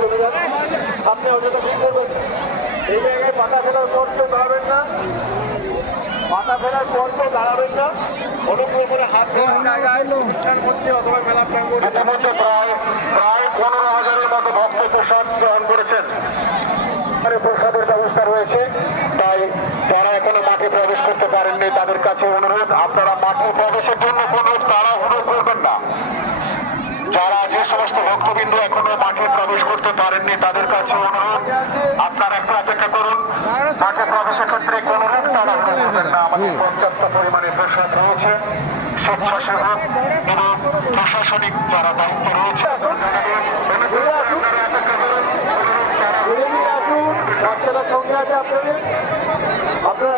চলে যান, সামনে অযথা ঠিক করবেন। এই জায়গায় পাতা ফেলার পর তো দাঁড়াবেন না, পাতা ফেলার পর তো দাঁড়াবেন না, অনুগ্রহ করে হাত ধোয়ার জায়গায় মধ্যে অথবা মেলা প্রাঙ্গণ। ইতিমধ্যে প্রায় 15,000-এর মতো ভক্ত প্রসাদ গ্রহণ করেছেন। প্রসাদের ব্যবস্থা রয়েছে, তাই যারা এখনো মাঠে প্রবেশ করতে পারেননি তাদের কাছে অনুরোধ, আপনারা মাঠে প্রবেশের জন্য কোনো তাড়াহুড়ো করবেন না। যারা যে সমস্ত ভক্তবৃন্দ এখনো মাঠে প্রবেশ করতে পারেননি তাদের কাছে অনুরোধ, আপনারা একটু অপেক্ষা করুন। মাঠে প্রবেশের ক্ষেত্রে কোনো তাড়াহুড়ো করবেন না। আমাদের পর্যাপ্ত পরিমাণে প্রসাদ রয়েছে, স্বেচ্ছাসেবক এবং প্রশাসনিক যারা দায়িত্ব রয়েছে বাচ্চারা সঙ্গে আছে আপনাদের, আপনারা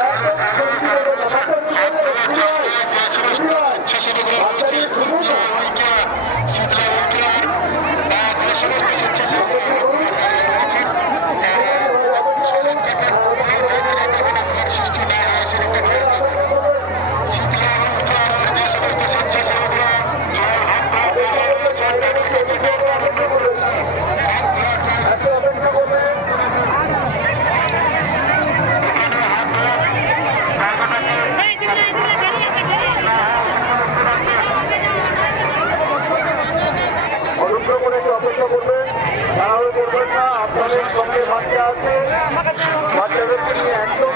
অপেক্ষা করবেন, তাহলে করবেন না। আপনাদের সঙ্গে বাচ্চা আছে, বাচ্চাদেরকে নিয়ে একদম